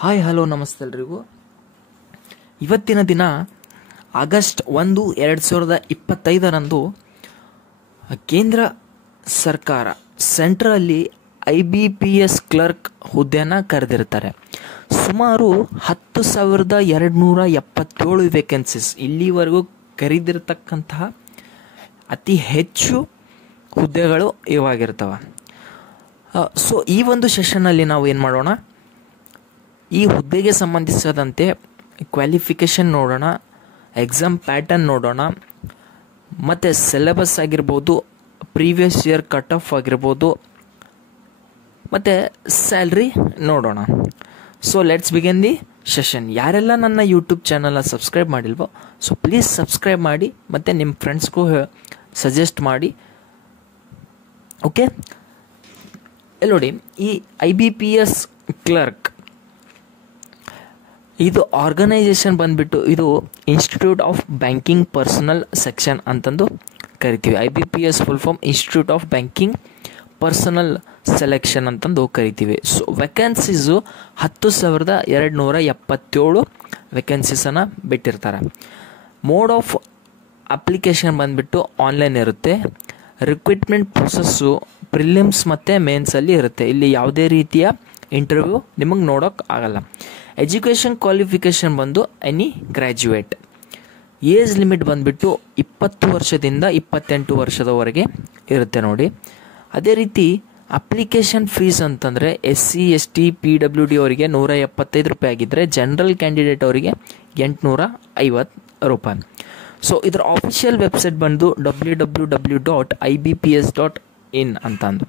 Hi hello ನಮಸ್ತೆ ಎಲ್ರಿಗೂ. ಇವತ್ತಿನ ದಿನ ಆಗಸ್ಟ್ 1, 2025 ಕೇಂದ್ರ ಸರ್ಕಾರ ಸೆಂಟ್ರಲ್ಲಿ IBPS ಕ್ಲರ್ಕ್ ಹುದ್ದೆಯನ್ನು ಕರೆದಿರ್ತಾರೆ. ಸುಮಾರು 10,277 ವೇಕೆನ್ಸೀಸ್ ಇಲ್ಲಿವರೆಗೂ ಕರೆದಿರ್ತಕ್ಕಂತಹ ಅತಿ ಹೆಚ್ಚು ಹುದ್ದೆಗಳು ಇವಾಗಿರ್ತವೆ. ಸೊ ಈ ಒಂದು ಸೆಷನ್ನಲ್ಲಿ ನಾವು ಏನು ಮಾಡೋಣ, ಈ ಹುದ್ದೆಗೆ ಸಂಬಂಧಿಸಿದಂತೆ ಕ್ವಾಲಿಫಿಕೇಷನ್ ನೋಡೋಣ, ಎಕ್ಸಾಮ್ ಪ್ಯಾಟರ್ನ್ ನೋಡೋಣ, ಮತ್ತು ಸಿಲೆಬಸ್ ಆಗಿರ್ಬೋದು, ಪ್ರೀವಿಯಸ್ ಇಯರ್ ಕಟ್ ಆಫ್ ಆಗಿರ್ಬೋದು, ಮತ್ತು ಸ್ಯಾಲ್ರಿ ನೋಡೋಣ. So let's begin the session. ಯಾರೆಲ್ಲ ನನ್ನ ಯೂಟ್ಯೂಬ್ ಚಾನಲ್ನ ಸಬ್ಸ್ಕ್ರೈಬ್ ಮಾಡಿಲ್ವೋ ಸೊ ಪ್ಲೀಸ್ ಸಬ್ಸ್ಕ್ರೈಬ್ ಮಾಡಿ ಮತ್ತು ನಿಮ್ಮ ಫ್ರೆಂಡ್ಸ್ಗೂ ಸಜೆಸ್ಟ್ ಮಾಡಿ. ಓಕೆ, ಇಲ್ಲಿ ನೋಡಿ, ಈ IBPS ಕ್ಲರ್ಕ್ ಇದು ಆರ್ಗನೈಸೇಷನ್ ಬಂದ್ಬಿಟ್ಟು ಇದು institute of banking personnel section ಅಂತಂದು ಕರಿತೀವಿ. IBPS full form institute of banking personnel selection ಅಂತಂದು ಕರಿತೀವಿ. ಸೊ ವೇಕೆನ್ಸೀಸು 10,277 ವೇಕೆನ್ಸೀಸನ್ನು ಬಿಟ್ಟಿರ್ತಾರೆ. ಮೋಡ್ ಆಫ್ ಅಪ್ಲಿಕೇಶನ್ ಬಂದ್ಬಿಟ್ಟು ಆನ್ಲೈನ್ ಇರುತ್ತೆ. ರಿಕ್ರೂಟ್ಮೆಂಟ್ ಪ್ರೊಸೆಸ್ಸು ಪ್ರಿಲಿಮ್ಸ್ ಮತ್ತು ಮೇನ್ಸಲ್ಲಿ ಇರುತ್ತೆ. ಇಲ್ಲಿ ಯಾವುದೇ ರೀತಿಯ ಇಂಟರ್ವ್ಯೂ ನಿಮಗೆ ನೋಡೋಕೆ ಆಗಲ್ಲ. ಎಜುಕೇಷನ್ ಕ್ವಾಲಿಫಿಕೇಷನ್ ಬಂದು ಎನಿ ಗ್ರ್ಯಾಜುಯೇಟ್. ಏಜ್ ಲಿಮಿಟ್ ಬಂದುಬಿಟ್ಟು 20 ವರ್ಷದಿಂದ 28 ವರ್ಷದವರೆಗೆ ಇರುತ್ತೆ ನೋಡಿ. ಅದೇ ರೀತಿ ಅಪ್ಲಿಕೇಶನ್ ಫೀಸ್ ಅಂತಂದರೆ SC ST PWD ಅವರಿಗೆ 175 ರೂಪಾಯಿ ಆಗಿದ್ದರೆ ಜನರಲ್ ಕ್ಯಾಂಡಿಡೇಟ್ ಅವರಿಗೆ 850 ರೂಪಾಯಿ. ಸೊ ಇದರ ಆಫಿಷಿಯಲ್ ವೆಬ್ಸೈಟ್ ಬಂದು www.ibps.in ಅಂತಂದು.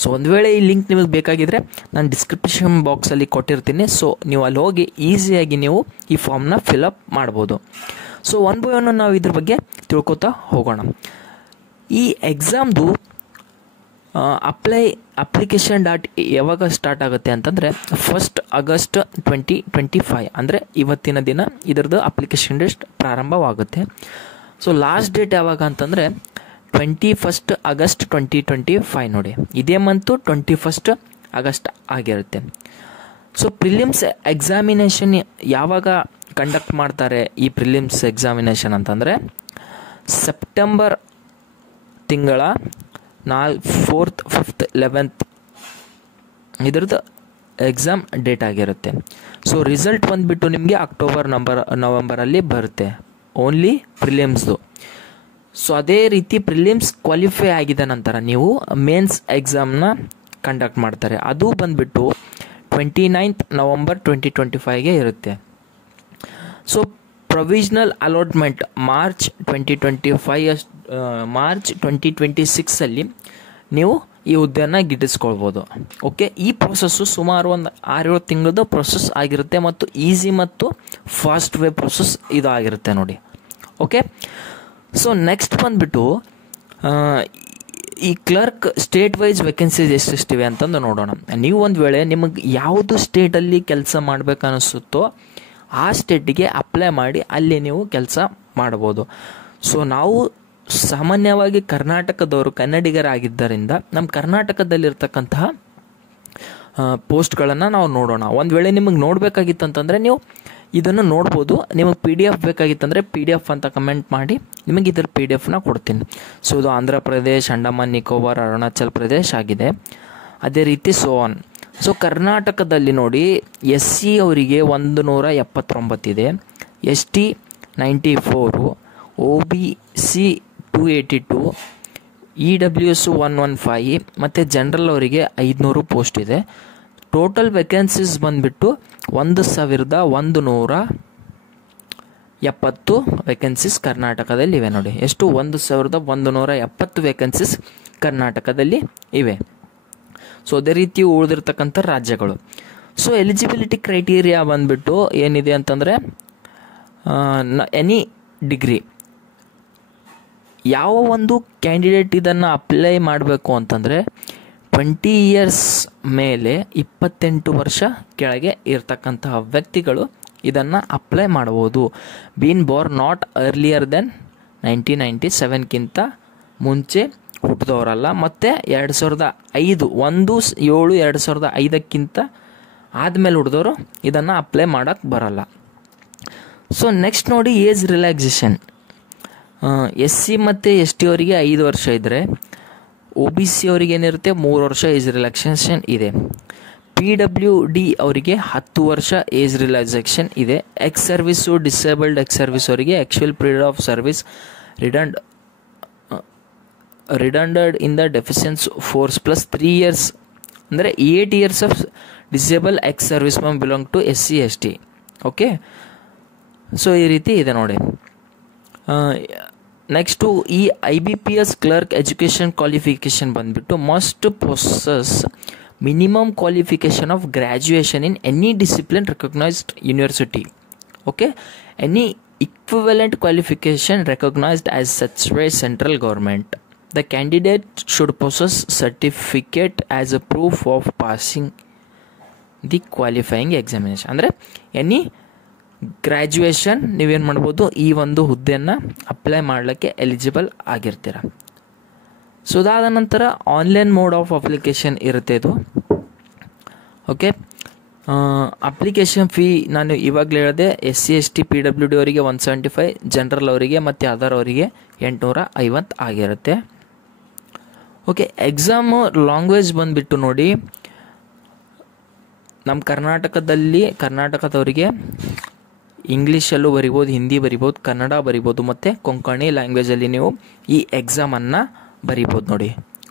ಸೊ ಒಂದು ವೇಳೆ ಈ ಲಿಂಕ್ ನಿಮಗೆ ಬೇಕಾಗಿದ್ದರೆ ನಾನು ಡಿಸ್ಕ್ರಿಪ್ಷನ್ ಬಾಕ್ಸಲ್ಲಿ ಕೊಟ್ಟಿರ್ತೀನಿ. ಸೊ ನೀವು ಅಲ್ಲಿ ಹೋಗಿ ಈಸಿಯಾಗಿ ನೀವು ಈ ಫಾರ್ಮ್ನ ಫಿಲಪ್ ಮಾಡ್ಬೋದು. ಸೊ ಒನ್ ಬೈ ಒನ್ ನಾವು ಇದ್ರ ಬಗ್ಗೆ ತಿಳ್ಕೊತಾ ಹೋಗೋಣ. ಈ ಎಕ್ಸಾಮ್ದು ಅಪ್ಲಿಕೇಶನ್ ಯಾವಾಗ ಸ್ಟಾರ್ಟ್ ಆಗುತ್ತೆ ಅಂತಂದರೆ 1 ಆಗಸ್ಟ್ 2025 ಅಂದರೆ ಇವತ್ತಿನ ದಿನ ಇದರದ್ದು ಅಪ್ಲಿಕೇಶನ್ ಡೇಟ್ ಪ್ರಾರಂಭವಾಗುತ್ತೆ. ಸೊ ಲಾಸ್ಟ್ ಡೇಟ್ ಯಾವಾಗ ಅಂತಂದರೆ 21 ಆಗಸ್ಟ್ 2025 ನೋಡಿ. ಇದೇ ಮಂತು 21 ಆಗಸ್ಟ್ ಆಗಿರುತ್ತೆ. ಸೊ ಪ್ರಿಲಿಮ್ಸ್ ಎಕ್ಸಾಮಿನೇಷನ್ ಯಾವಾಗ ಕಂಡಕ್ಟ್ ಮಾಡ್ತಾರೆ? ಈ ಪ್ರಿಲಿಮ್ಸ್ ಎಕ್ಸಾಮಿನೇಷನ್ ಅಂತಂದರೆ ಸೆಪ್ಟೆಂಬರ್ ತಿಂಗಳ 4th 5th 11th ಇದ್ರದ್ದು ಎಕ್ಸಾಮ್ ಡೇಟ್ ಆಗಿರುತ್ತೆ. ಸೊ ರಿಸಲ್ಟ್ ಬಂದುಬಿಟ್ಟು ನಿಮಗೆ ಅಕ್ಟೋಬರ್ ನವಂಬರಲ್ಲಿ ಬರುತ್ತೆ, ಓನ್ಲಿ ಪ್ರಿಲಿಮ್ಸ್ದು. ಸೊ ಅದೇ ರೀತಿ ಪ್ರಿಲಿಮ್ಸ್ ಕ್ವಾಲಿಫೈ ಆಗಿದ ನಂತರ ನೀವು ಮೇನ್ಸ್ ಎಕ್ಸಾಮ್ನ ಕಂಡಕ್ಟ್ ಮಾಡ್ತಾರೆ. ಅದು ಬಂದುಬಿಟ್ಟು 29th ನವಂಬರ್ 2025ಗೆ ಇರುತ್ತೆ. ಸೊ ಪ್ರೊವಿಷನಲ್ ಅಲಾಟ್ಮೆಂಟ್ ಮಾರ್ಚ್ 2026 ನೀವು ಈ ಹುದ್ದೆಯನ್ನು ಗಿಟ್ಟಿಸ್ಕೊಳ್ಬೋದು. ಓಕೆ, ಈ ಪ್ರೊಸೆಸ್ಸು ಸುಮಾರು ಒಂದು 6-7 ತಿಂಗಳದ್ದು ಪ್ರೊಸೆಸ್ ಆಗಿರುತ್ತೆ ಮತ್ತು ಈಸಿ ಮತ್ತು ಫಾಸ್ಟ್ ವೇ ಪ್ರೊಸೆಸ್ ಇದು ಆಗಿರುತ್ತೆ ನೋಡಿ. ಓಕೆ, ಸೊ ನೆಕ್ಸ್ಟ್ ಬಂದುಬಿಟ್ಟು ಈ ಕ್ಲರ್ಕ್ ಸ್ಟೇಟ್ ವೈಸ್ ವೇಕೆನ್ಸೀಸ್ ಎಷ್ಟಿವೆ ಅಂತಂದು ನೋಡೋಣ. ನೀವು ಒಂದು ವೇಳೆ ನಿಮಗೆ ಯಾವುದು ಸ್ಟೇಟಲ್ಲಿ ಕೆಲಸ ಮಾಡಬೇಕನ್ನಿಸುತ್ತೋ ಆ ಸ್ಟೇಟಿಗೆ ಅಪ್ಲೈ ಮಾಡಿ ಅಲ್ಲಿ ನೀವು ಕೆಲಸ ಮಾಡ್ಬೋದು. ಸೊ ನಾವು ಸಾಮಾನ್ಯವಾಗಿ ಕರ್ನಾಟಕದವರು ಕನ್ನಡಿಗರಾಗಿದ್ದರಿಂದ ನಮ್ಮ ಕರ್ನಾಟಕದಲ್ಲಿರ್ತಕ್ಕಂತಹ ಪೋಸ್ಟ್ಗಳನ್ನು ನಾವು ನೋಡೋಣ. ಒಂದು ವೇಳೆ ನಿಮಗೆ ನೋಡಬೇಕಾಗಿತ್ತು ಅಂತಂದರೆ ನೀವು ಇದನ್ನು ನೋಡ್ಬೋದು. ನಿಮಗೆ PDF ಬೇಕಾಗಿತ್ತಂದರೆ PDF ಅಂತ ಕಮೆಂಟ್ ಮಾಡಿ ನಿಮಗೆ ಇದರ PDFನ ಕೊಡ್ತೀನಿ. ಸೊ ಇದು ಆಂಧ್ರ ಪ್ರದೇಶ್, ಅಂಡಮಾನ್ ನಿಕೋಬಾರ್, ಅರುಣಾಚಲ್ ಪ್ರದೇಶ್ ಆಗಿದೆ. ಅದೇ ರೀತಿ ಸೋನ್. ಸೊ ಕರ್ನಾಟಕದಲ್ಲಿ ನೋಡಿ SC ಅವರಿಗೆ 179 ಇದೆ, ST 94, OBC 282, EWS 115 ಮತ್ತು ಜನರಲ್ ಅವರಿಗೆ 500 ಪೋಸ್ಟ್ ಇದೆ. ಟೋಟಲ್ ವೇಕೆನ್ಸೀಸ್ ಬಂದುಬಿಟ್ಟು 1,170 ವೇಕೆನ್ಸೀಸ್ ಕರ್ನಾಟಕದಲ್ಲಿ ಇವೆ ನೋಡಿ. ಎಷ್ಟು? 1,170 ವೇಕೆನ್ಸೀಸ್ ಕರ್ನಾಟಕದಲ್ಲಿ ಇವೆ. ಸೊ ಅದೇ ರೀತಿ ಉಳಿದಿರ್ತಕ್ಕಂಥ ರಾಜ್ಯಗಳು. ಸೊ ಎಲಿಜಿಬಿಲಿಟಿ ಕ್ರೈಟೀರಿಯಾ ಬಂದುಬಿಟ್ಟು ಏನಿದೆ ಅಂತಂದರೆ ಎನಿ ಡಿಗ್ರಿ. ಯಾವ ಒಂದು ಕ್ಯಾಂಡಿಡೇಟ್ ಇದನ್ನು ಅಪ್ಲೈ ಮಾಡಬೇಕು ಅಂತಂದರೆ 20 ಇಯರ್ಸ್ ಮೇಲೆ 28 ವರ್ಷ ಕೆಳಗೆ ಇರ್ತಕ್ಕಂತಹ ವ್ಯಕ್ತಿಗಳು ಇದನ್ನು ಅಪ್ಲೈ ಮಾಡ್ಬೋದು. Been born not earlier than 1997ಕ್ಕಿಂತ ಮುಂಚೆ ಹುಟ್ಟಿದವರಲ್ಲ, ಮತ್ತು 2005 1/7/2005ಕ್ಕಿಂತ ಆದಮೇಲೆ ಹುಡ್ದವರು ಇದನ್ನು ಅಪ್ಲೈ ಮಾಡೋಕ್ಕೆ ಬರೋಲ್ಲ. ಸೊ ನೆಕ್ಸ್ಟ್ ನೋಡಿ ಏಜ್ ರಿಲ್ಯಾಕ್ಸೇಷನ್. SC ಮತ್ತು ST ಅವರಿಗೆ 5 ವರ್ಷ ಇದ್ದರೆ OBC ಅವರಿಗೆ ಏನಿರುತ್ತೆ 3 ವರ್ಷ ಏಜ್ ರಿಲ್ಯಾಕ್ಸೇಷನ್ ಇದೆ. PWD ಅವರಿಗೆ 10 ವರ್ಷ ಏಜ್ ರಿಲ್ಯಾಕ್ಸೇಷನ್ ಇದೆ. Ex service disabled ex service ಅವರಿಗೆ actual period of service rendered in the defence force plus 3 years ಅಂದರೆ 8 years of disabled ex service man belong to SC ST. Okay, so ಈ ರೀತಿ ಇದೆ ನೋಡಿ. Next ಈ IBPS clerk education qualification ಬಂದುಬಿಟ್ಟು must possess minimum qualification of graduation in any discipline recognised university. Okay, any equivalent qualification recognized as such by central government. The candidate should possess certificate as a proof of passing the qualifying examination. ಅಂದರೆ any graduation ನೀವೇನು ಮಾಡ್ಬೋದು, ಈ ಒಂದು ಹುದ್ದೆಯನ್ನು apply ಮಾಡಲಿಕ್ಕೆ eligible ಆಗಿರ್ತೀರ. So ಅದಾದ ನಂತರ online mode of application ಇರುತ್ತೆ ಇದು. ಓಕೆ, ಅಪ್ಲಿಕೇಶನ್ ಫೀ ನಾನು ಇವಾಗಲೇ ಹೇಳಿದೆ, SC ST PWD ಅವರಿಗೆ 175, ಜನರಲ್ ಅವರಿಗೆ ಮತ್ತು ಅದರ್ ಅವರಿಗೆ 850 ಆಗಿರುತ್ತೆ. ಓಕೆ, ಎಕ್ಸಾಮ್ ಲ್ಯಾಂಗ್ವೇಜ್ ಬಂದುಬಿಟ್ಟು ನೋಡಿ, ನಮ್ಮ ಕರ್ನಾಟಕದವರಿಗೆ ಇಂಗ್ಲೀಷಲ್ಲೂ ಬರಿಬೋದು, ಹಿಂದಿ ಬರಿಬೋದು, ಕನ್ನಡ ಬರಿಬೋದು ಮತ್ತು ಕೊಂಕಣಿ ಲ್ಯಾಂಗ್ವೇಜಲ್ಲಿ ನೀವು ಈ ಎಕ್ಸಾಮನ್ನು ಬರಿಬೋದು ನೋಡಿ.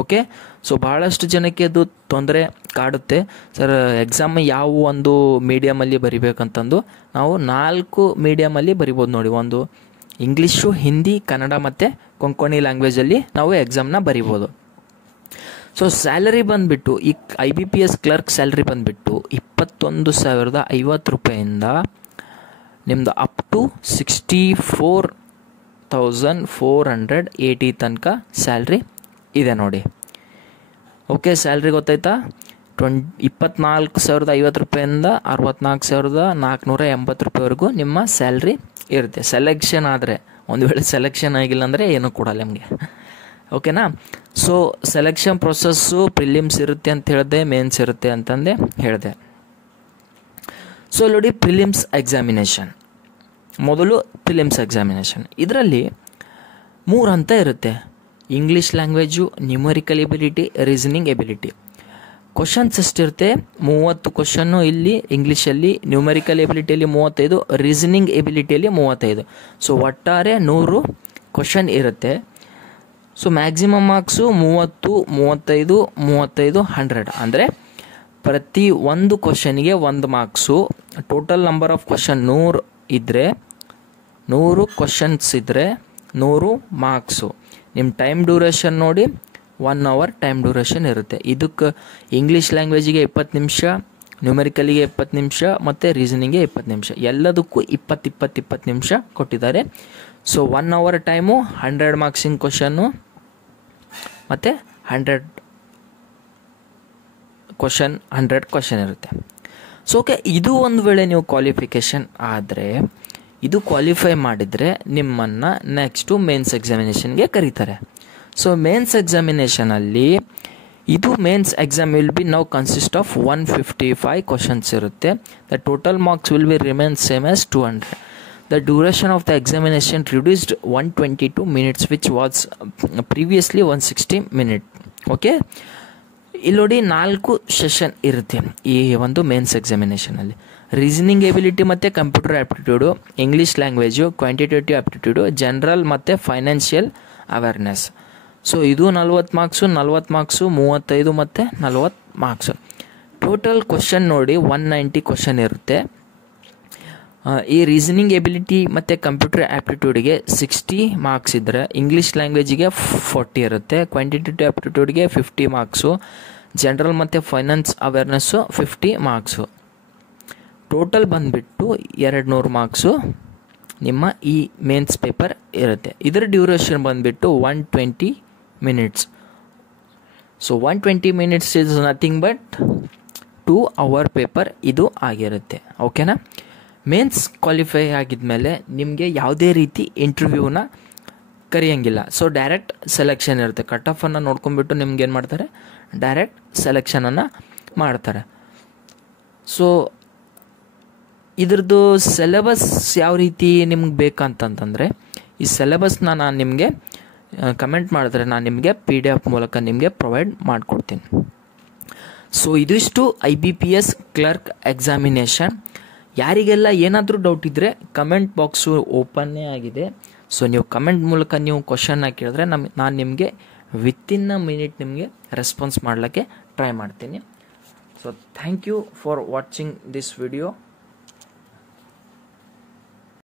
ಓಕೆ, ಸೊ ಭಾಳಷ್ಟು ಜನಕ್ಕೆ ಅದು ತೊಂದರೆ ಕಾಡುತ್ತೆ. ಸರ್ ಎಕ್ಸಾಮ್ ಯಾವ ಒಂದು ಮೀಡಿಯಮಲ್ಲಿ ಬರಿಬೇಕಂತಂದು ನಾವು 4 ಮೀಡಿಯಮಲ್ಲಿ ಬರಿಬೋದು ನೋಡಿ. ಒಂದು ಇಂಗ್ಲೀಷು, ಹಿಂದಿ, ಕನ್ನಡ ಮತ್ತು ಕೊಂಕಣಿ ಲ್ಯಾಂಗ್ವೇಜಲ್ಲಿ ನಾವು ಎಕ್ಸಾಮ್ನ ಬರಿಬೋದು. ಸೊ ಸ್ಯಾಲರಿ ಬಂದುಬಿಟ್ಟು ಈ IBPS ಕ್ಲರ್ಕ್ ಸ್ಯಾಲರಿ ಬಂದುಬಿಟ್ಟು 21,050 ರೂಪಾಯಿಂದ ನಿಮ್ಮದು ಅಪ್ ಟು 64,480 ತನಕ ಸ್ಯಾಲ್ರಿ ಇದೆ ನೋಡಿ. ಓಕೆ, ಸ್ಯಾಲ್ರಿ ಗೊತ್ತಾಯ್ತಾ? 24,050 ರೂಪಾಯಿಂದ 64,480 ರೂಪಾಯಿವರೆಗೂ ನಿಮ್ಮ ಸ್ಯಾಲ್ರಿ ಇರುತ್ತೆ. ಸೆಲೆಕ್ಷನ್ ಆದರೆ, ಒಂದು ವೇಳೆ ಸೆಲೆಕ್ಷನ್ ಆಗಿಲ್ಲ ಅಂದರೆ ಏನೂ ಕೊಡಲ್ಲ ನಿಮಗೆ. ಓಕೆನಾ? ಸೊ ಸೆಲೆಕ್ಷನ್ ಪ್ರೊಸೆಸ್ಸು ಪ್ರಿಲಿಮ್ಸ್ ಇರುತ್ತೆ ಅಂತ ಹೇಳಿದೆ, ಮೇನ್ಸ್ ಇರುತ್ತೆ ಅಂತಂದೆ ಹೇಳಿದೆ. ಸೊ ನೋಡಿ, ಪ್ರಿಲಿಮ್ಸ್ ಎಕ್ಸಾಮಿನೇಷನ್ ಮೊದಲು ಪ್ರಿಲಿಮ್ಸ್ ಎಕ್ಸಾಮಿನೇಷನ್, ಇದರಲ್ಲಿ 3 ಹಂತ ಇರುತ್ತೆ. English language, numerical ability, reasoning ability. Questions ಎಷ್ಟಿರುತ್ತೆ? 30 ಕ್ವಶನ್ನು ಇಲ್ಲಿ ಇಂಗ್ಲೀಷಲ್ಲಿ, ನ್ಯೂಮರಿಕಲ್ ಎಬಿಲಿಟಿಯಲ್ಲಿ 35, ರೀಸನಿಂಗ್ ಎಬಿಲಿಟಿಯಲ್ಲಿ 35. ಸೊ ಒಟ್ಟಾರೆ 100 ಕ್ವಶನ್ ಇರುತ್ತೆ. So maximum marks 30, 35, 35, 100. ಅಂದರೆ ಪ್ರತಿ ಒಂದು ಕ್ವಶನಿಗೆ 1 marks. Total number of question 100 ಇದ್ದರೆ, 100 ಕ್ವಶನ್ಸ್ ಇದ್ದರೆ 100 ಮಾರ್ಕ್ಸು. ನಿಮ್ಮ ಟೈಮ್ ಡ್ಯೂರೇಷನ್ ನೋಡಿ 1 hour ಟೈಮ್ ಡ್ಯೂರೇಷನ್ ಇರುತ್ತೆ. ಇದಕ್ಕೆ ಇಂಗ್ಲೀಷ್ ಲ್ಯಾಂಗ್ವೇಜಿಗೆ 20 ನಿಮಿಷ, ನ್ಯೂಮರಿಕಲಿಗೆ 20 ನಿಮಿಷ ಮತ್ತು ರೀಸನಿಂಗ್ಗೆ 20 ನಿಮಿಷ. ಎಲ್ಲದಕ್ಕೂ 20 ನಿಮಿಷ ಕೊಟ್ಟಿದ್ದಾರೆ. ಸೊ 1 hour ಟೈಮು, 100 ಮಾರ್ಕ್ಸಿನ ಕ್ವಶನ್ನು ಮತ್ತು 100 ಕ್ವಶನ್ ಇರುತ್ತೆ. ಸೊ ಓಕೆ, ಇದು ಒಂದು ವೇಳೆ ನೀವು ಕ್ವಾಲಿಫಿಕೇಷನ್ ಆದರೆ, ಇದು ಕ್ವಾಲಿಫೈ ಮಾಡಿದರೆ ನಿಮ್ಮನ್ನು ನೆಕ್ಸ್ಟು ಮೇನ್ಸ್ ಎಕ್ಸಾಮಿನೇಷನ್ಗೆ ಕರೀತಾರೆ. ಸೊ ಮೇನ್ಸ್ ಎಕ್ಸಾಮಿನೇಷನಲ್ಲಿ ಇದು mains exam will be now consist of 155 questions ಇರುತ್ತೆ. The total marks will be remain same as 200. The duration of the examination reduced 122 minutes which was previously 160 minutes. Okay, ಇಲ್ಲಿ ನೋಡಿ 4 session ಇರುತ್ತೆ ಈ ಒಂದು mains ಎಕ್ಸಾಮಿನೇಷನಲ್ಲಿ. Reasoning ability ಮತ್ತು computer aptitude, English language, quantitative aptitude, general ಮತ್ತು financial awareness. So ಇದು 40 marks, 40 marks, 35 ಮತ್ತು 40 marks. Total question ನೋಡಿ 190 ಕ್ವಶನ್ ಇರುತ್ತೆ. ಈ ರೀಸನಿಂಗ್ ಎಬಿಲಿಟಿ ಮತ್ತು ಕಂಪ್ಯೂಟರ್ ಆ್ಯಪ್ಟಿಟ್ಯೂಡಿಗೆ 60 ಮಾರ್ಕ್ಸ್ ಇದ್ದರೆ, ಇಂಗ್ಲೀಷ್ ಲ್ಯಾಂಗ್ವೇಜಿಗೆ 40 ಇರುತ್ತೆ, ಕ್ವಾಂಟಿಟೇಟಿವ್ ಆ್ಯಪ್ಟಿಟ್ಯೂಡ್ಗೆ 50 ಮಾರ್ಕ್ಸು, ಜನರಲ್ ಮತ್ತು ಫೈನಾನ್ಸ್ ಅವೇರ್ನೆಸ್ಸು 50 ಮಾರ್ಕ್ಸು. ಟೋಟಲ್ ಬಂದುಬಿಟ್ಟು 200 ಮಾರ್ಕ್ಸು ನಿಮ್ಮ ಈ ಮೇನ್ಸ್ ಪೇಪರ್ ಇರುತ್ತೆ. ಇದರ ಡ್ಯೂರೇಷನ್ ಬಂದುಬಿಟ್ಟು 120 minutes. So 120 minutes is nothing but 2 hour paper ಇದು ಆಗಿರುತ್ತೆ. ಓಕೆನಾ? ಮೇನ್ಸ್ ಕ್ವಾಲಿಫೈ ಆಗಿದ್ಮೇಲೆ ನಿಮಗೆ ಯಾವುದೇ ರೀತಿ ಇಂಟರ್ವ್ಯೂನ ಕರೆಯೋಂಗಿಲ್ಲ. ಸೊ ಡೈರೆಕ್ಟ್ ಸೆಲೆಕ್ಷನ್ ಇರುತ್ತೆ. ಕಟ್ ಆಫನ್ನು ನೋಡ್ಕೊಂಡ್ಬಿಟ್ಟು ನಿಮ್ಗೆ ಏನು ಮಾಡ್ತಾರೆ, ಡೈರೆಕ್ಟ್ ಸೆಲೆಕ್ಷನನ್ನು ಮಾಡ್ತಾರೆ. ಸೊ ಇದ್ರದ್ದು ಸಿಲೆಬಸ್ ಯಾವ ರೀತಿ ನಿಮ್ಗೆ ಬೇಕಂತಂತಂದರೆ ಈ ಸಿಲೆಬಸ್ನ ನಾನು ನಿಮಗೆ ಕಮೆಂಟ್ ಮಾಡಿದ್ರೆ ನಾನು ನಿಮಗೆ PDF ಮೂಲಕ ನಿಮಗೆ ಪ್ರೊವೈಡ್ ಮಾಡಿಕೊಡ್ತೀನಿ. ಸೊ ಇದಿಷ್ಟು IBPS ಕ್ಲರ್ಕ್ ಎಕ್ಸಾಮಿನೇಷನ್. ಯಾರಿಗೆಲ್ಲ ಏನಾದರೂ ಡೌಟ್ ಇದ್ದರೆ ಕಮೆಂಟ್ ಬಾಕ್ಸು ಓಪನ್ನೇ ಆಗಿದೆ. ಸೊ ನೀವು ಕಮೆಂಟ್ ಮೂಲಕ ನೀವು ಕ್ವಶನ್ನ ಕೇಳಿದ್ರೆ ನಾನು ನಿಮಗೆ ವಿತಿನ್ ಅ ಮಿನಿಟ್ ನಿಮಗೆ ರೆಸ್ಪಾನ್ಸ್ ಮಾಡಲಿಕ್ಕೆ ಟ್ರೈ ಮಾಡ್ತೀನಿ. So thank you for watching this video.